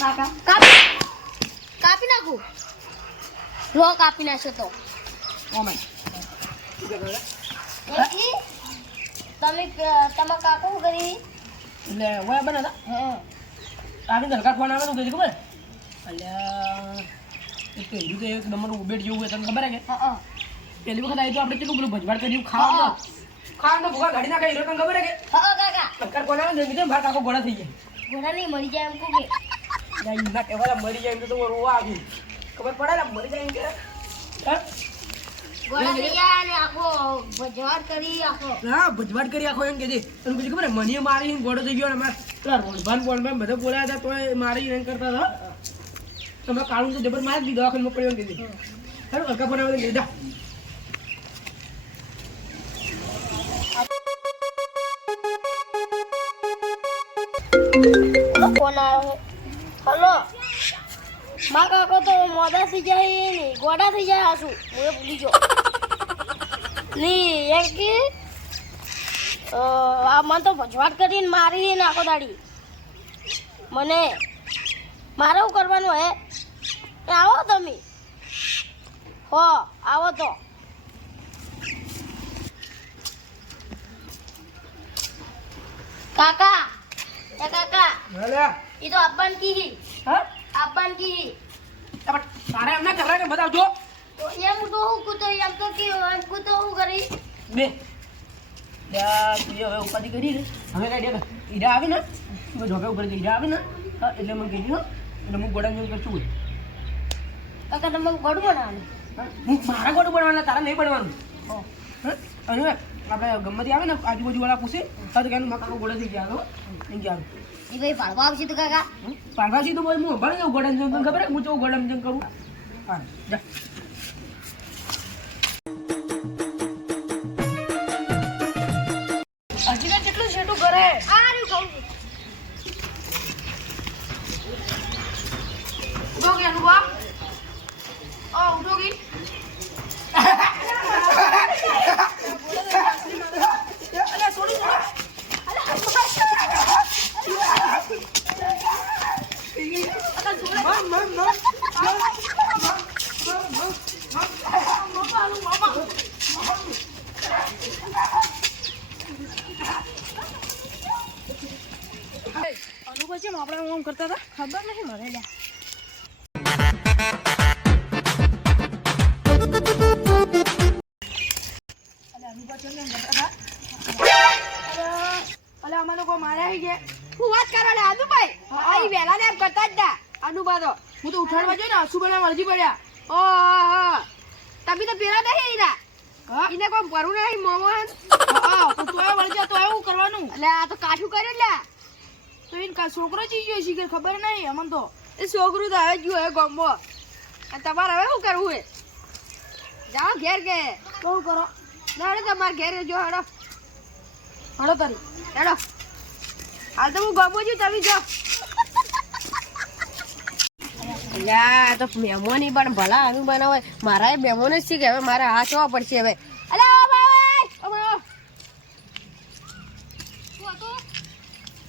કાકા કાપી નાખું રો કાપી નાખશો તો ઓમે તમે તમારા કાકો શું કરી એટલે ઓય બના હા આવી દલકા ફોન આવે તો કીધું ખબર અલ્યા એક પેલું તો એક નંબર ઉબેટ જેવું હોય તમને ખબર હે કે હા પેલી વખત આવી તો આપણે કેટલું પેલું ભજવાડ કર્યું ખાવા તો ભૂખા ગાડી ના ખાઈ તમને ખબર હે કે હા કાકા દલકા ફોન આવે તો ભાર કાકો ગોળા થઈ જાય ઘોડા નહીં મરી જાય એમ કહું કે ના કહેવાય મરી જાય એમ તો રોવા આવી ખબર પડે ને મરી જાય એમ કે ઘોડા થઈ જાય ને આખો ભજવાડ કરી આખો હા ભજવાડ કરી આખો એમ કે છે તને પછી ખબર મને મારી ગોળો થઈ ગયો ને અમાર પેલા રોલભાન બોલભાન બધા બોલાયા હતા તોય મારી એમ કરતા હતા તમે કાળું તો જબર મારી દીધો આખો પડ્યો એમ કીધી હારું હલકા ફોન આવે લીધા ફોન આવ્યો હલો મા કાકો તો મોડા થઈ જાય ને ગોડા થઈ જાય આસુ હું ભૂલી ગયો નહીં એમ કે આ મને તો ભજવાટ કરીને મારી ને આખો દાડી મને મારે શું કરવાનું હે એ આવો તમે હો આવો તો કાકા એ કાકા હાલે એ તો આપણ કી હા આપણ કી તારે એમને કરે કે બતાવજો તો એમ તો હું કૂતો એમ તો કે એમ કૂતો હું કરી બે યા તું હવે ઉપાધિ કરી ને હવે કઈ દે ઈડા આવે ને મેં જોકે ઉપર ઈડા આવે ને હા એટલે મને કીધું એટલે હું ગોડા જેવું કરશું કાકા તમે ગોળું બનાવવાનું હું મારા ગોડું બનાવવાના તારા નહીં બનાવવાનું અને આપણે ગમતી આવે ને આજુબાજુ વાળા પૂછે તો કે મારા ગોડા થઈ ગયા નહીં ગયા એ ભાઈ પાડવા આવશે તો કાકા પારભાજી તો હું ભણે જાઉં ગોડા જેમ તને ખબર હું તો ગોડા જેમ કરું હા જા હજી કેટલું છેટું કરે આ રહ્યું ખાઉં ઉઠો ગયા અનુભવ ઉઠો ગઈ અનુભવ છે આપણે આમ કરતા હતા ખબર નહીં મને લ્યા અલે અમે લોકો માર્યા આવી ગયા હું વાત કરો ને આદુભાઈ આ વેલા ને એમ કરતા જ ના અનુભવ તો હું તો ઉઠાડવા જઈને અશુભાઈ મરજી પડ્યા ઓ તમે તો પેલા નહીં ના એને કોઈ ભરું નહીં મોમન તોય વળજા તો એવું કરવાનું એટલે આ તો કાઠું કર્યું લ્યા તો એને છોકરો ચી ગયો છે કે ખબર નહીં અમને તો એ છોકરું તો હવે ગયું હે ગમો તમારે હવે શું કરવું હે જાઓ ઘેર કે શું કરો ના તમારે ઘેર જો હેડો હડો તારી હેડો હાલ તો હું ગમો છું તમે જો યા તો મેમોની પણ ભલા આનું બનાવે મારા મેમોને જ શીખે હવે મારે હાથ જોવા પડશે હવે અલે ઓ ભાઈ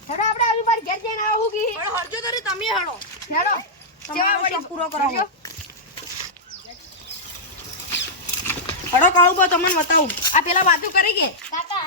હેડો આપણે આવી બાર ઘેર જઈને આવું કી હરજો તારી તમે હડો હેડો તમારો શોખ પૂરો કરાવો હડો કાળુ બા તમને બતાવું આ પેલા વાતો કરી કે કાકા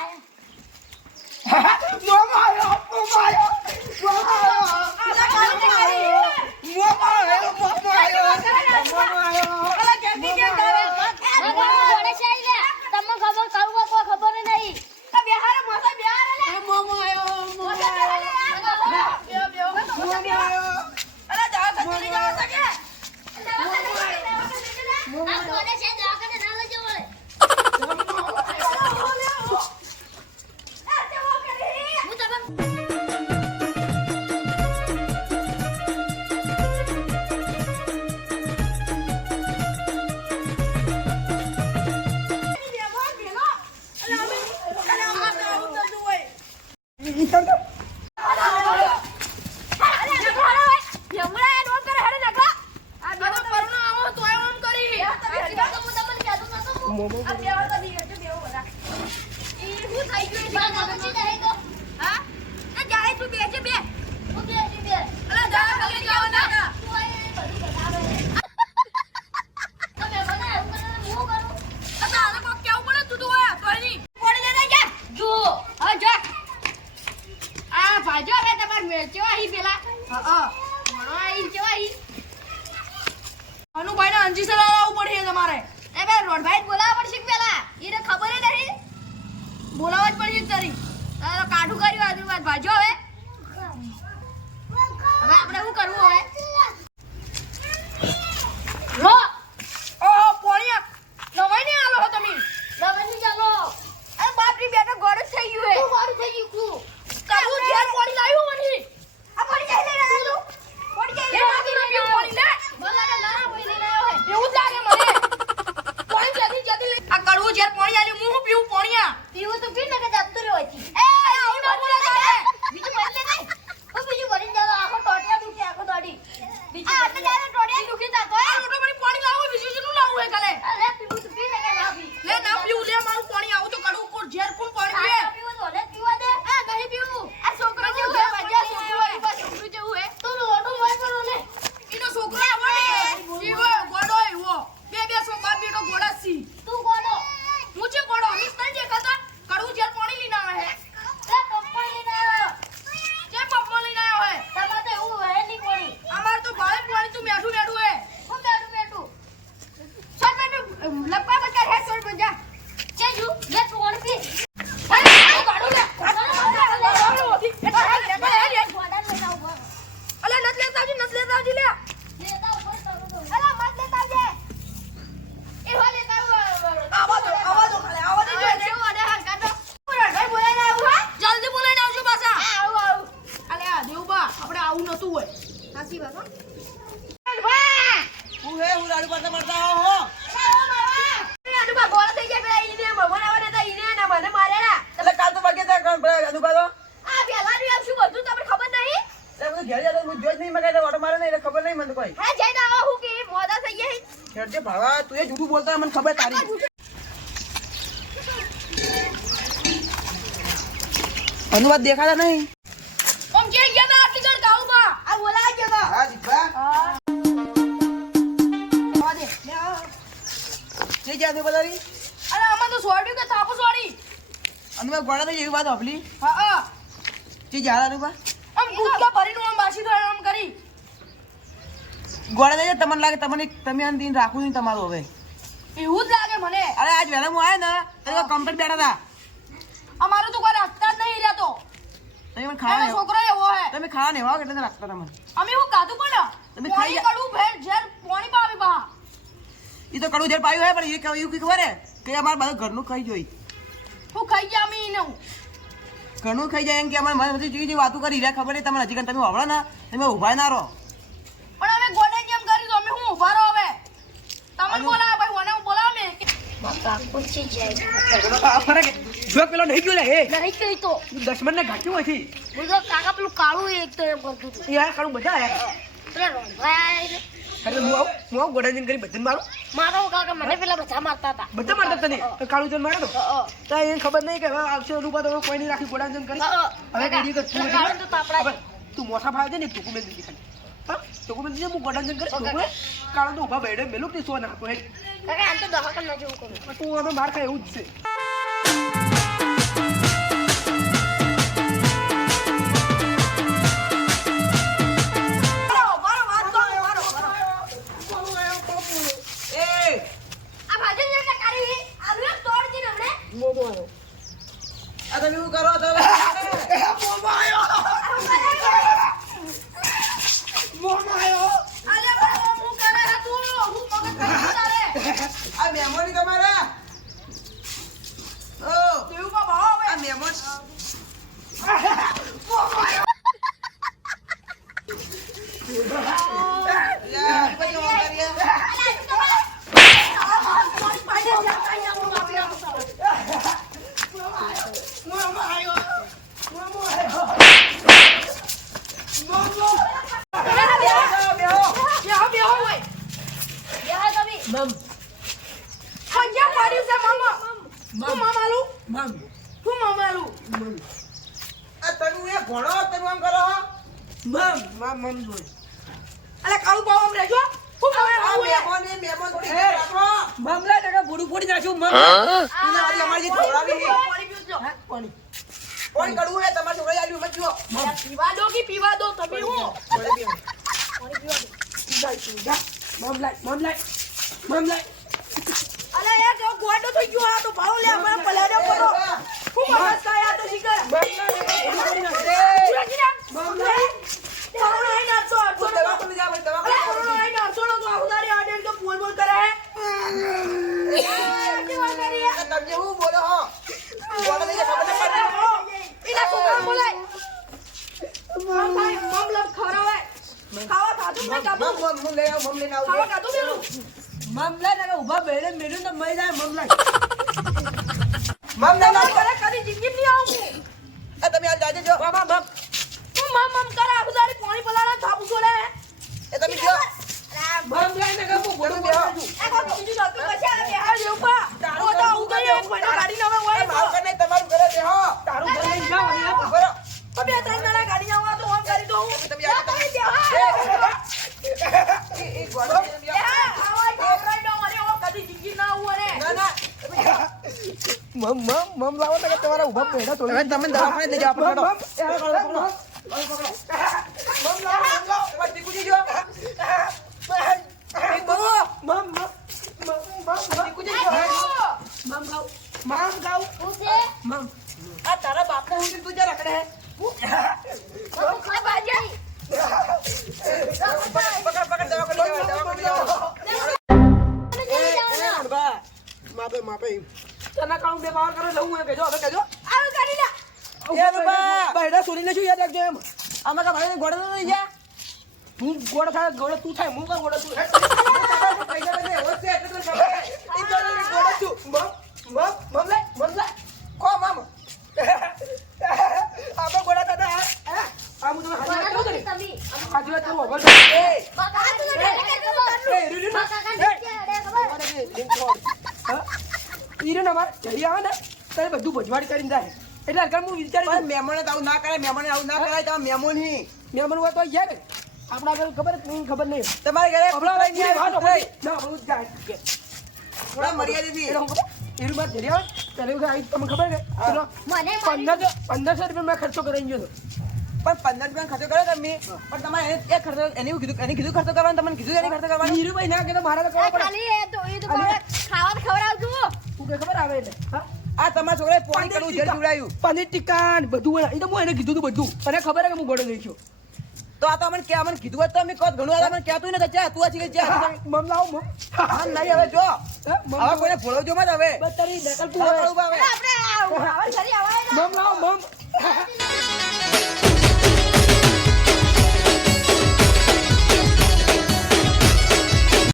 તારા પગે જવાના હતા. તમે મને એવું કરે હું કરું આ તારે કોક કેવું પડે તું તો હોય તોય નહીં. કોડી લેતા જા જો હા જો આ ભાજો હવે તમાર મેચો આહી પેલા હા ભણો આહી જો આહી અનુભાઈને અંજી સલાહ લાવવું પડશે તમારે. એ બે રોડભાઈ બોલાવવા પડશે કે પેલા એને ખબર ય નહીં બોલાવવા જ પડશે તારી. તારો કાઢું કર્યું આજુ વાત ભાજો હવે આપણે શું કરવું હવે લો ઓહો પોણિયા નવાઈ નહીં આલો છો તમે. દવાની ચાલો અરે બાપરી બેટા ગોળ જ થઈ ગયું હે. તું મારું થઈ ગયું કુ તારું ઘેર પોણી લાવ્યું મને. આ પડી જાય લે તું પડી જાય લે બાકી ના પીવું પોણી લે. બોલા ના પડી લઈને આવ્યો હે એવું જ લાગે મને. પોણી જલ્દી લે. આ કડવું ઝેર પોણી આલ્યું હું પીવું પોણિયા. પીવું તો પી ને કે જતું રહ્યો હતી એ આવું ના બોલે તારે. બીજું ભરી લે નહીં હું બીજું ભરીને જાવ આખો ટોટિયા દુખે આખો દાડી બીજું આટલે જારે ટોટિયા દુખી જાતો હે આ રોટો મને પાણી લાવો બીજું શું લાવવું હે કાલે. અરે પીવું તો પી ને કે ના પી લે ના પીવું લે મારું પાણી આવું તો કડવું કોણ ઝેર કોણ પાણી પીએ. આ પીવું તો લે પીવા દે એ નહીં પીવું. આ છોકરો જેવું હે મજા છોકરો વાળી પાસે છોકરો જેવું હે તું લોટો મોય કરો લે ઈનો છોકરો આવો ને ઈવો ગોડો ઈવો બે સો બાપ બેટો ગોડા સી. તું કોનો હું છે ગોડો અમીસ નહીં દેખાતા. કડવું ઝેર પાણી લઈને આવે હે. એ પપ્પા લઈને આવ્યો જે પપ્પો લઈને આવ્યો હે. તમારે તો એવું હે નહીં કોણી અમાર તો ભાવે પાણી તું મેઠું મેઠું હે. હું બેઠું બેઠું સર મેઠું લપકા બચા હે સોર બજા. ચેજુ લે તું ઓણ પી અરે આ ગાડો લે. અલે નત લેતા આવજી લે. આવા દો ખાલી આવા દેજો એને. જલ્દી બોલાઈને આવજો પાછા. અલે આ દેવબા આપણે આવું નતું હોય. હું હે હું રાડુ પાછા મારતા આવો હો. એટલે કાલ તો બાકી હતા કાલ ભરા અનુભવ તો. એટલે હું ઘેર જતો હું જોઈ જ નહીં મગાઈ ઓટો મારે નહીં એટલે ખબર નહીં મને કોઈ. ખેડજે ભાવા તું એ જૂઠું બોલતો હોય, મને ખબર તારી. અનુવાદ દેખાતા નહીં. ઓમ કે ગયા તા આટલી ઘર ગાઉમાં. આ બોલા ગયો તો હા દીપા આવા દે. જે ગયા તે બધારી અરે આમાં તો સોડ્યું કે થાપો સોડી. અનુભવ ગોળા તો એવી વાત હોપલી હા જે ગયા અનુભવ આમ ગુટકા ભરીને આમ બાસી તો આમ કરી. ગોળા દે તમને લાગે તમે આન દિન રાખું નહીં તમારું હવે. એવું જ લાગે મને. અરે આજ વહેલા હું આવ્યો ને તો કમ્પ્લીટ બેઠા હતા. અમારું તો કોઈ રાખતા જ નહીં રહેતો. તમે મને એનો ખાવા છોકરો એવો હે. તમે ખાવા ને એવા એટલે રાખતા તમને. અમે હું કાધું પણ તમે પાણી ખાઈ કડવું ભેર ઝેર પાણી પાવી બા. એ તો કડું જેર પાયું હોય પણ એ કેવું એવું ખબર હે કે અમારે બધા ઘરનું ખાઈ જોઈ. હું ખાઈ ગયા અમે એને હું. ઘરનું ખાઈ જાય એમ કે અમારે મને બધી જોઈ વાતો કરી રહ્યા ખબર નહીં તમને હજી તમે વાવડો ને તમે ઉભા ના રહો. પણ અમે ગોડે જેમ કરી તો અમે હું ઉભા રહો હવે. તમે બોલાવો ભાઈ મને બોલાવો ને. પૂછી જાય જો પેલો નહીં ગયો લે હે નહીં કહી તો દશમન ને ઘાટ્યું હોય છે બધો કાકા પેલું કાળું એક તો એમ કરતું હતું યાર કાળું બધા યાર. પેલા રોંભાઈ અરે હું આવું ગોડાજીને કરી બધાને મારું મારો કાકા મને પેલા બધા મારતા હતા બધા મારતા તને કાળું જન માર્યો તો એને ખબર નહીં કે હવે આવશે રૂપા તો કોઈ નહીં રાખી ગોડાજન કરી હવે કઈ રીતે તું કાળું તો તાપડા હવે તું મોટા ભાઈ દે ને ડોક્યુમેન્ટ દીધી ખાલી હા ડોક્યુમેન્ટ દીધે હું ગોડાજન કરી કાળું તો ઉભા બેડે મેલું કે સો નાખો હે કાકા આમ તો દવાખાન ના જેવું કરું તું અમે માર ખાય એવું જ છે. આ ભાજન જેને કરી આલુ તોડ દી હમણે મોમો આવ્યો આ તમે શું કરો તો અરે ભાઈ હું કરે હે તું હું મગજ કરી તારે. આ મેમોરી તમારા ઓ કેવું બા ભાવ હવે. આ મેમોરી યાર પછી ઓન કરીએ મમ પંજા પાડ્યું છે મામા. હું મામાલું હું મામાલું. આ તમે એ ભણો તમે આમ કરો મમ જોઈ અલે કાળું પાવ આમ રહેજો હું આ આવે મહેમાન થોડી રાખો મમલા ટકા ભૂડું ફોડી નાખ્યું મમ અમારી થોડાવી પાણી પીવજો. પાણી કોણ કડવું હે તમારા છોકરા આલ્યું મત જો પીવા દો કે પીવા દો તમે હું પાણી પીવા દો. મમલા અલે યાર જો ગોડો થઈ ગયો આ તો ભાવ લે અમારે પલાડ્યો કરો ખૂબ મસ્ત આયા તો શીખર કોરોના આઈ નાચો અડસો નો દવા કરી જા ભાઈ દવા અલે કોરોના આઈ નાચો નો તો આઉદારી આડે તો બોલ બોલ કરે કેવા કરી તમે હું બોલો હો બોલો ને ખબર ન પડે ઇના છોકરા બોલાય મમલમ ખરાવે ખાવા ખાધું નહીં કાપું મમ લે આવ મમ લેને આવ ખાવા ખાધું પેલું મમલા ટકા ઉભા બેડે મેલ્યું તો મરી જાય મમલા મમ લે તમારે ઘરે કદી જિંદગી નહીં આવું આ તમે આ જાજે જો મમ હું મમ કરે આઉદારી પાણી પલાડા થાપુ છોડે એ તમે જો મમલા ટકા હું ભૂડું બેહો. આ કોઈ બીજું ડોક્ટર પછી આવે કે હા જેવું ઓ તો ઉતરી એક મહિના ગાડી નવા હોય માવ કને તમારું ઘરે બેહો તારું ઘર લઈને જાઓ અહીંયા બરો બે ત્રણ જણા ગાડી આવા તો ઓન કરી દો હું તમે યા આ તમે જાઓ એ ગોળો તમે હા આવા ઠોકરાઈ દો મને ઓ કદી જિંદગી ના આવું અને ના ના મમ લાવો ટકા તમારા ઉભા બેડા હવે તમે દવાખાને લઈ જાઓ પકડો તમાર દીકુજી જો દીકુજી જો હું છે આ તારા બાપને હું તું જ રખડે હે હું ખા બાજી પકડ પકડ દવા કરી જાઓ તમે જઈ જાઓ ને માપે તને કાળું બે પાવર કરો લઉં કેજો હવે કેજો આવું કરી લે એ બાબા બેડા સોરીને શું યાદ રાખજો એમ આમાં કા ભાઈ ગોળો લઈ જા તું ગોળ થાય ગોળ તું થાય હું કા ગોળ તું થાય પૈસા દે ઓસે એટલે તો ખબર એ તો ગોળો છું મમલા કો મામ આમાં ગોળા દાદા આ હું તમે હાજી વાત કરી તમે હાજી વાત કરું હવે એ બાકા તું ડરે એ રીરી ના બાકા કાંઈ ખબર ઈરે ના માર જઈ આવે ને તારે બધું ભજવાડી કરીને જાય એટલે આગળ હું વિચારી પણ મહેમાને તો આવું ના કરાય મહેમાને આવું ના કરાય તમે મહેમાન હી મેમન હોય તો જાય ને આપણા ઘર ખબર જ નહીં ખબર નહીં તમારે ઘરે આપણા નહીં વાત આવે ના આપણું જાય થોડા મર્યાદિત એટલે હું ખબર એનું બાદ ઘરે આવે ત્યારે એવું થાય તમને ખબર કે પેલો મને 1500 રૂપિયા મેં ખર્ચો કરી ગયો હતો પણ 15 રૂપિયા ખર્ચો કર્યો તમે પણ તમારે એને એક ખર્ચો એને કીધું ખર્ચો કરવાનો તમને કીધું એને ખર્ચો કરવાનો હીરુભાઈ ના કે તો મારે તો કરવો પડે ખાલી એ તો ખાવા ખવડાવજો તું કે ખબર આવે એટલે હા આ તમારા છોકરાએ પોણી કરવું જડ જોડાયું પનીર ટિક્કા ને બધું એ તો હું એને કીધું હતું બધું અને ખબર હે કે હું ગોળો લઈ ગયો તો આ તો અમને કે અમને કીધું હોત તો અમે કોત ઘણું આ મને કહેતું ને ચા તું આ છે કે ચા મમ લાવો મમ હા નહીં હવે જો હવે કોઈને ફોળવજો મત હવે બતારી નકલ તું હવે હવે હવે આપણે ખાવા ઘરે આવાય મમ લાવો મમ